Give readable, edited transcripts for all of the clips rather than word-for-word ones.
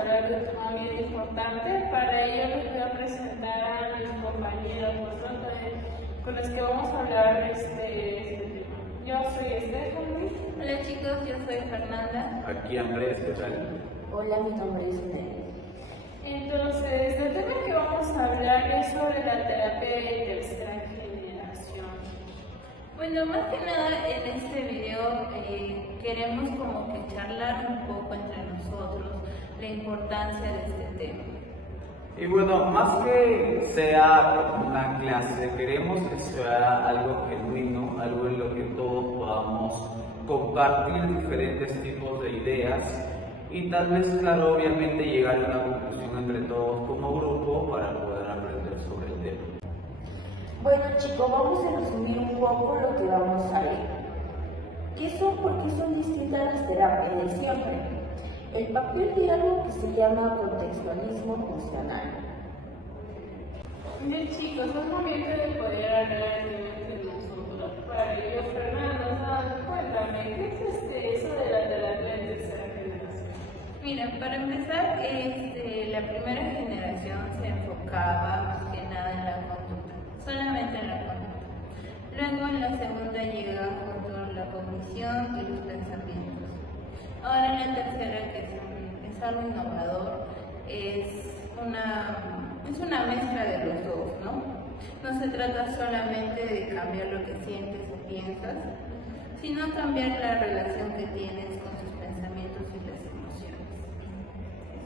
hablar de un tema bien importante. Para ello les voy a presentar a mis compañeros, con los que vamos a hablar este tema. Yo soy Stephanie. Hola chicos, yo soy Fernanda. Aquí Andrés, ¿qué tal? Hola, mi nombre es Nelly. Entonces, el tema que vamos a hablar es sobre la terapia de tercera generación. Bueno, más que nada en este video queremos como que charlar un poco entre nosotros la importancia de este tema. Y bueno, más que sea una clase, queremos que sea algo genuino, algo en lo que todos podamos compartir diferentes tipos de ideas y tal vez, claro, obviamente llegar a una conclusión entre todos como grupo para poder aprender sobre el tema. Bueno chicos, vamos a resumir un poco lo que vamos a ver. ¿Por qué son distintas las terapias de siempre? El papel de algo que se llama contextualismo funcional. Bien chicos, es momento de poder hablar entre nosotros. Para ello, Fernanda, cuéntame, ¿qué es eso de la terapia de tercera generación? Mira, para empezar, la primera generación se enfocaba más que nada en la conducta, solamente en la conducta. Luego en la segunda llega junto la cognición y los pensamientos. Ahora en la tercera, que es algo innovador, es una mezcla de los dos, ¿no? No se trata solamente de cambiar lo que sientes o piensas, sino cambiar la relación que tienes con tus pensamientos y las emociones.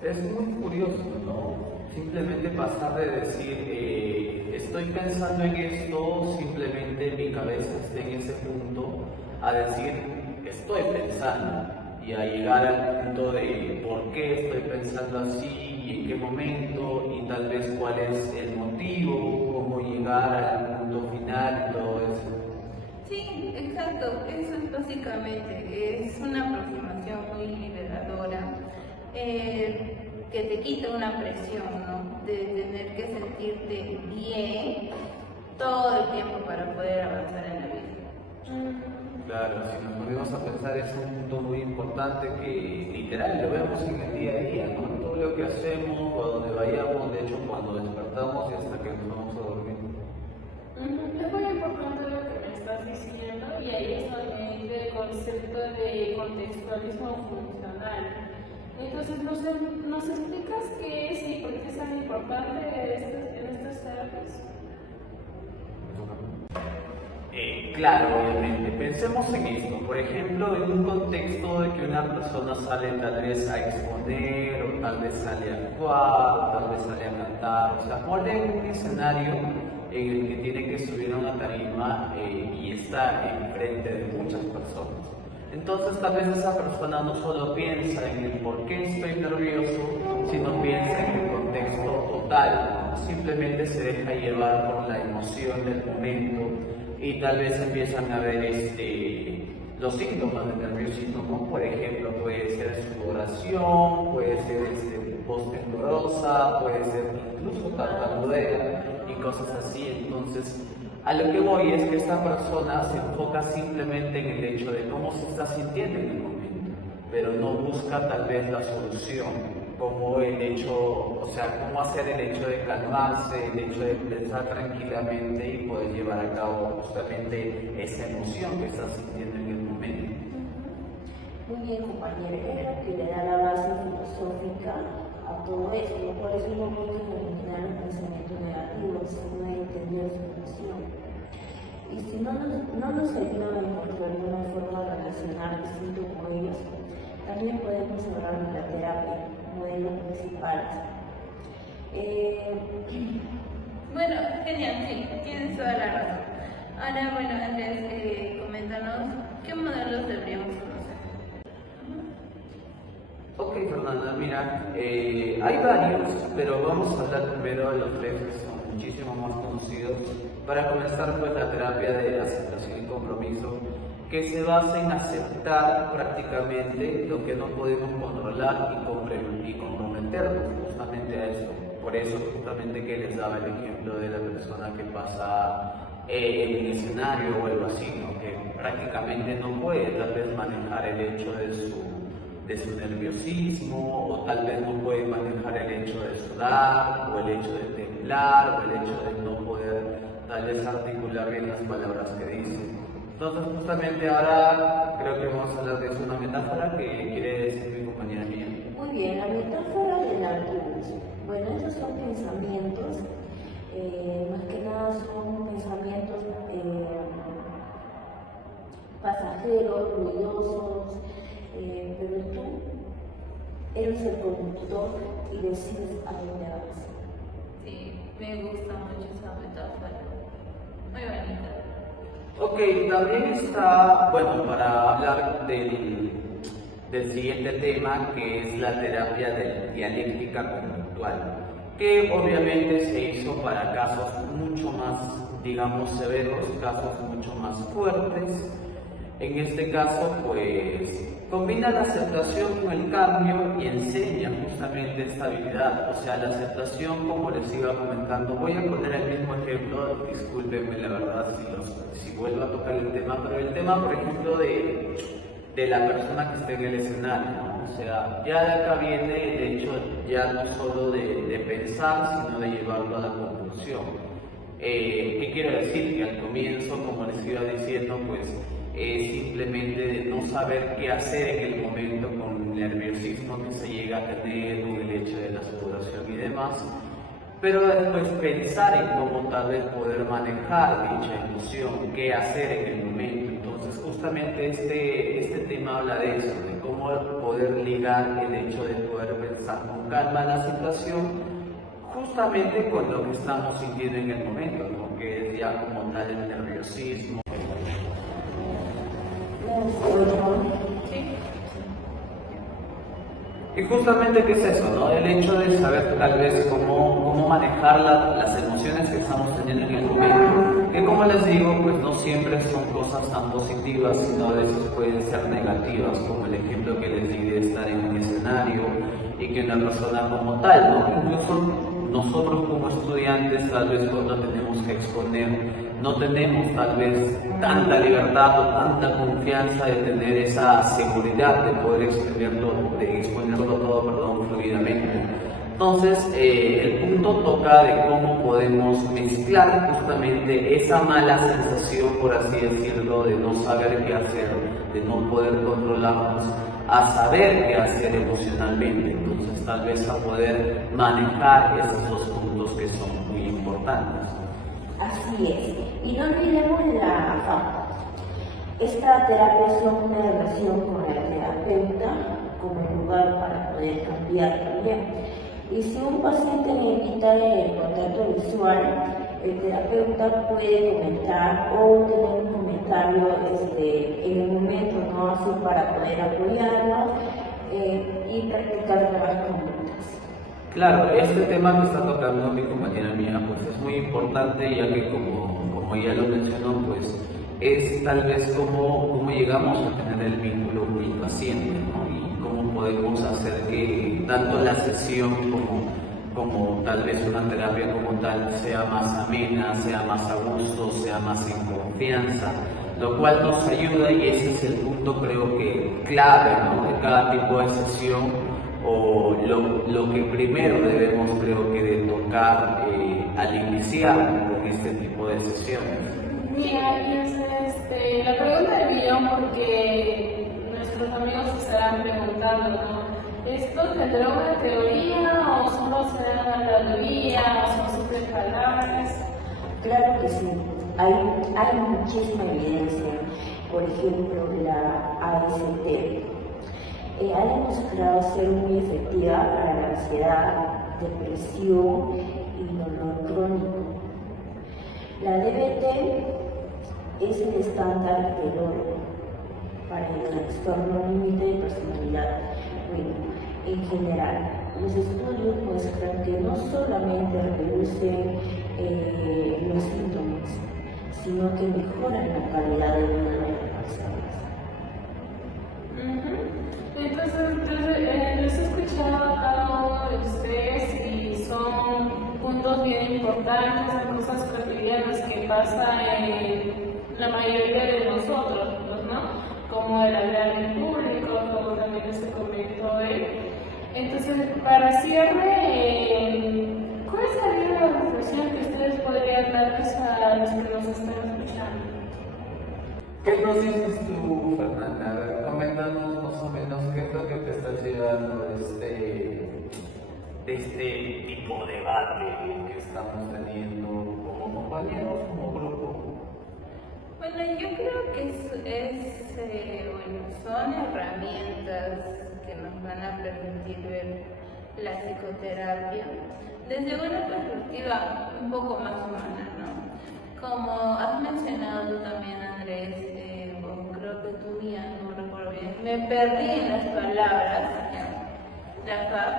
Es muy curioso, ¿no? Simplemente pasar de decir, estoy pensando en esto, simplemente mi cabeza está en ese punto, a decir, estoy pensando, y a llegar al punto de por qué estoy pensando así y en qué momento y tal vez cuál es el motivo, cómo llegar al punto final y todo eso. Sí, exacto, eso es básicamente, es una aproximación muy liberadora que te quita una presión, ¿no? De tener que sentirte bien todo el tiempo para poder avanzar en la vida. Claro, si nos ponemos a pensar es un punto muy importante que literal lo vemos en el día a día, ¿no? Todo lo que hacemos, a donde vayamos, de hecho cuando despertamos y hasta que nos vamos a dormir. Es muy importante lo que me estás diciendo y ahí es donde entra el concepto de contextualismo funcional. Entonces, ¿nos explicas qué es y por qué es tan importante en estas terapias? Claro, obviamente. Pensemos en esto. Por ejemplo, en un contexto de que una persona sale tal vez a exponer, o tal vez sale a actuar, o tal vez sale a cantar. O sea, ponle un escenario en el que tiene que subir a una tarima y estar enfrente de muchas personas. Entonces, tal vez esa persona no solo piensa en el por qué estoy nervioso, sino piensa en el contexto total. Simplemente se deja llevar por la emoción del momento. Y tal vez empiezan a ver los síntomas del nerviosismo, ¿no? Por ejemplo, puede ser sudoración, puede ser voz temblorosa, puede ser incluso tartamudea y cosas así. Entonces, a lo que voy es que esta persona se enfoca simplemente en el hecho de cómo se está sintiendo en el momento, pero no busca tal vez la solución. Como el hecho, o sea, cómo hacer el hecho de calmarse, el hecho de pensar tranquilamente y poder llevar a cabo justamente esa emoción que estás sintiendo en el momento. Muy bien, compañero, es lo que le da la base filosófica a todo esto. Por eso no podemos eliminar los pensamientos negativos, sino entender su emoción. Y si no nos ayudan a encontrar una forma de relacionar distinto con ellos, también podemos hablar de la terapia, modelos principales. Bueno, genial, sí, tienes toda la razón. Ahora, bueno, Andrés, coméntanos qué modelos deberíamos conocer. Ok, Fernanda, mira, hay varios, pero vamos a hablar primero de los tres que son muchísimo más conocidos. Para comenzar, pues la terapia de aceptación y compromiso, que se basa en aceptar prácticamente lo que no podemos controlar y comprometernos justamente a eso. Por eso justamente que les daba el ejemplo de la persona que pasa en el escenario o algo así, ¿no? Que prácticamente no puede tal vez manejar el hecho de su nerviosismo, o tal vez no puede el hecho de temblar, o el hecho de no poder tal vez articular bien las palabras que dice. Entonces justamente ahora creo que vamos a hablar de una metáfora que quiere decir mi compañera mía. Muy bien, la metáfora del autobús. Bueno, estos son pensamientos, más que nada son pensamientos pasajeros, ruidosos, pero tú eres el conductor y decides a dónde vas. Sí, me gusta mucho esa metáfora. Muy bonita. Ok, también está, bueno, para hablar del siguiente tema, que es la terapia de dialéctica conductual, que obviamente se hizo para casos mucho más, digamos, severos, casos mucho más fuertes. En este caso, pues, combina la aceptación con el cambio y enseña justamente estabilidad. O sea, la aceptación, como les iba comentando, voy a poner el mismo ejemplo, discúlpenme la verdad si vuelvo a tocar el tema, pero el tema, por ejemplo, de la persona que esté en el escenario, ¿no? O sea, ya de acá viene el hecho ya no solo de pensar, sino de llevarlo a la conclusión. ¿Qué quiero decir? Que al comienzo, como les iba diciendo, pues simplemente de no saber qué hacer en el momento con el nerviosismo que se llega a tener, con el hecho de la sudoración y demás, pero después pensar en cómo tal vez poder manejar dicha emoción, qué hacer en el momento. Entonces justamente este tema habla de eso, de cómo poder ligar el hecho de poder pensar con calma la situación justamente con lo que estamos sintiendo en el momento, ¿no? Que es ya como tal el nerviosismo. Y justamente, ¿qué es eso, no? El hecho de saber tal vez cómo manejar las emociones que estamos teniendo en el momento, que como les digo, pues no siempre son cosas tan positivas, sino a veces pueden ser negativas, como el ejemplo que les di de estar en un escenario y que una persona como tal, ¿no? Incluso nosotros como estudiantes tal vez cuando tenemos que exponer, no tenemos tal vez tanta libertad o tanta confianza de tener esa seguridad de poder exponerlo todo, fluidamente. Entonces, el punto toca de cómo podemos mezclar justamente esa mala sensación, por así decirlo, de no saber qué hacer, de no poder controlarnos, a saber qué hacer emocionalmente. Entonces, tal vez a poder manejar esos dos puntos que son muy importantes. Así es. Y no olvidemos la fama. Esta terapia es una relación con el terapeuta como lugar para poder cambiar también. Y si un paciente necesita el contacto visual, el terapeuta puede comentar o tener un comentario en el momento, ¿no? Así para poder apoyarlo y practicar nuevas conductas. Claro, este tema que está tocando mi compañera mía, pues es muy importante, ya que como ella lo mencionó, pues es tal vez cómo llegamos a tener el vínculo con el paciente, ¿no? Y cómo podemos hacer que tanto la sesión como tal vez una terapia como tal sea más amena, sea más a gusto, sea más en confianza, lo cual nos ayuda, y ese es el punto creo que clave, ¿no? De cada tipo de sesión, o lo que primero debemos creo que de tocar al iniciar con este tipo de sesiones. Mira, y es la pregunta del millón, porque nuestros amigos se estarán preguntando, ¿no? ¿Esto tendrá una teoría o solo será una teoría o son simples palabras? Claro que sí, hay muchísima evidencia. Por ejemplo, la AST ha demostrado ser muy efectiva para la ansiedad, depresión y dolor crónico. La DBT es el estándar de dolor para el trastorno límite de personalidad. Bueno, en general, los estudios muestran que no solamente reducen los síntomas, sino que mejoran la calidad de vida de las personas. Entonces, les he escuchado a cada uno de ustedes y son puntos bien importantes, son cosas cotidianas que pasan en la mayoría de nosotros, ¿no? Como el hablar en público, como también se comentó él. Entonces, para cierre, ¿cuál es están escuchando. ¿Qué nos dices tú, Fernanda? A ver, coméntanos más o menos qué es lo que te estás llevando de este tipo de debate que estamos teniendo como compañeros, como grupo. Bueno, yo creo que bueno, son herramientas que nos van a permitir ver la psicoterapia desde una perspectiva un poco más humana, ¿no? Como has mencionado tú también, Andrés, o creo que tú ya no recuerdo bien, me perdí en las palabras, la FAP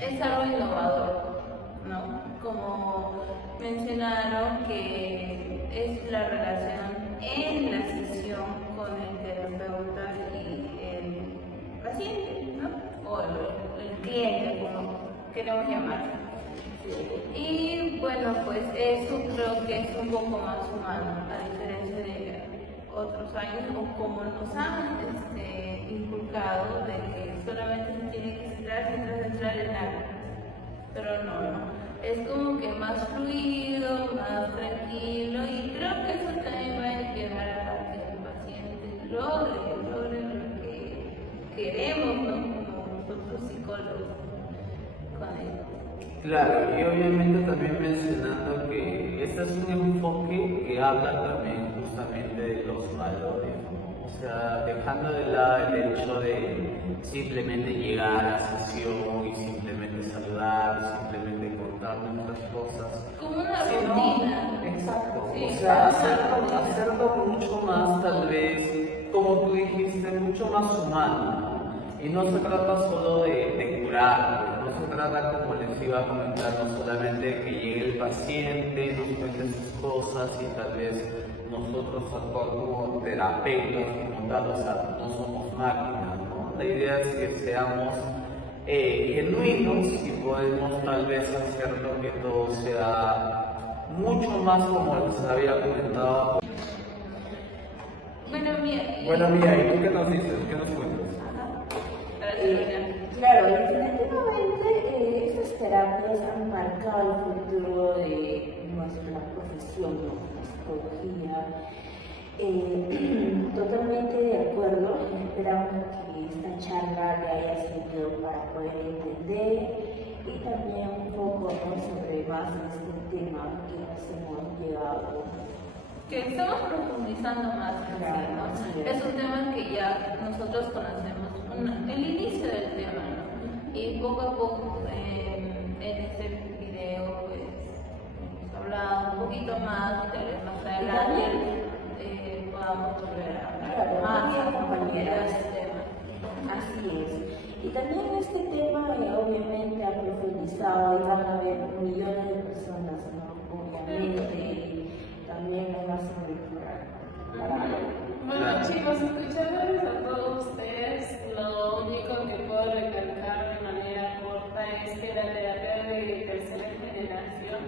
es algo innovador, ¿no? Como mencionaron que es la relación en la sesión con el terapeuta y el paciente, ¿no? O el cliente, como queremos llamarlo. Y bueno, pues eso creo que es un poco más humano, a diferencia de otros años, o como nos han inculcado de que solamente se tiene que centrar en algo. Pero no. Es como que más fluido, más tranquilo, y creo que eso también va a llevar a que el paciente logre lo que queremos, ¿no? Como nosotros psicólogos con él. Claro, y obviamente también mencionando que este es un enfoque que habla también justamente de los valores, ¿no? O sea, dejando de lado el hecho de simplemente llegar a la sesión y simplemente saludar, simplemente contar nuestras cosas. Como una sino- rutina. Exacto, Sí, o sea, hacerlo mucho más, tal vez, como tú dijiste, mucho más humano, ¿no? Y no se trata solo de curar, no se trata, como les iba a comentar, no solamente que llegue el paciente, nos cuente sus cosas y tal vez nosotros actuar como terapeutas, como tal, o sea, no somos máquinas, ¿no? La idea es que seamos genuinos y podemos tal vez hacerlo que todo sea mucho más como les había comentado. Bueno, Mía, ¿y tú qué nos dices? ¿Qué nos cuentas? para terminar. Claro, definitivamente estas terapias han marcado el futuro de nuestra profesión, ¿no? La psicología. Totalmente de acuerdo. Esperamos que esta charla le haya servido para poder entender y también un poco, ¿no?, sobre más este tema que nos hemos llegado. Que estamos profundizando más en sí, ¿no? Es un tema que ya nosotros conocemos, el inicio del tema, ¿no? Y poco a poco en este video pues hemos hablado un poquito más y tal vez más adelante podamos volver a hablar más a compañeras de este tema. Así es. Y también este tema obviamente ha profundizado y van a haber millones de personas, ¿no? Obviamente, y también hay más Bueno, chicos, escuchándoles a todos ustedes, lo único que puedo recalcar de manera corta es que la terapia de tercera generación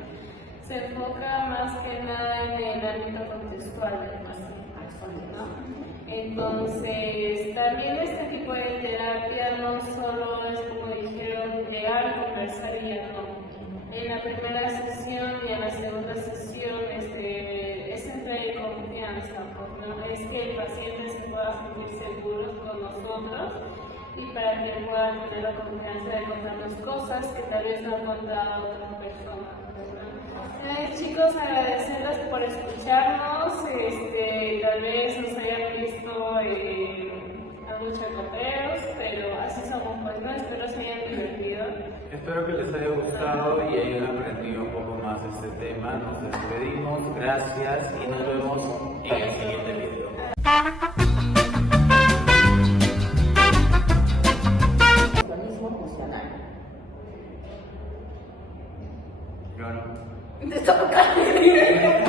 se enfoca más que nada en el ámbito contextual del paciente, ¿no? Entonces, también este tipo de terapia no solo es, como dijeron, llegar, conversar y ya no. En la primera sesión y en la segunda sesión es entrar en confianza, pues, ¿no? Es que el paciente se pueda sentir seguro con nosotros y para que pueda tener la confianza de contarnos cosas que tal vez no han contado otras personas. Chicos, agradecerles por escucharnos, tal vez nos hayan visto a muchos coteros, pero así somos, pues, ¿no? Espero se hayan divertido. Espero que les haya gustado y hayan aprendido un poco más de este tema. Nos despedimos, gracias y nos vemos en el siguiente video. Organismo funcional. Claro. Te toca.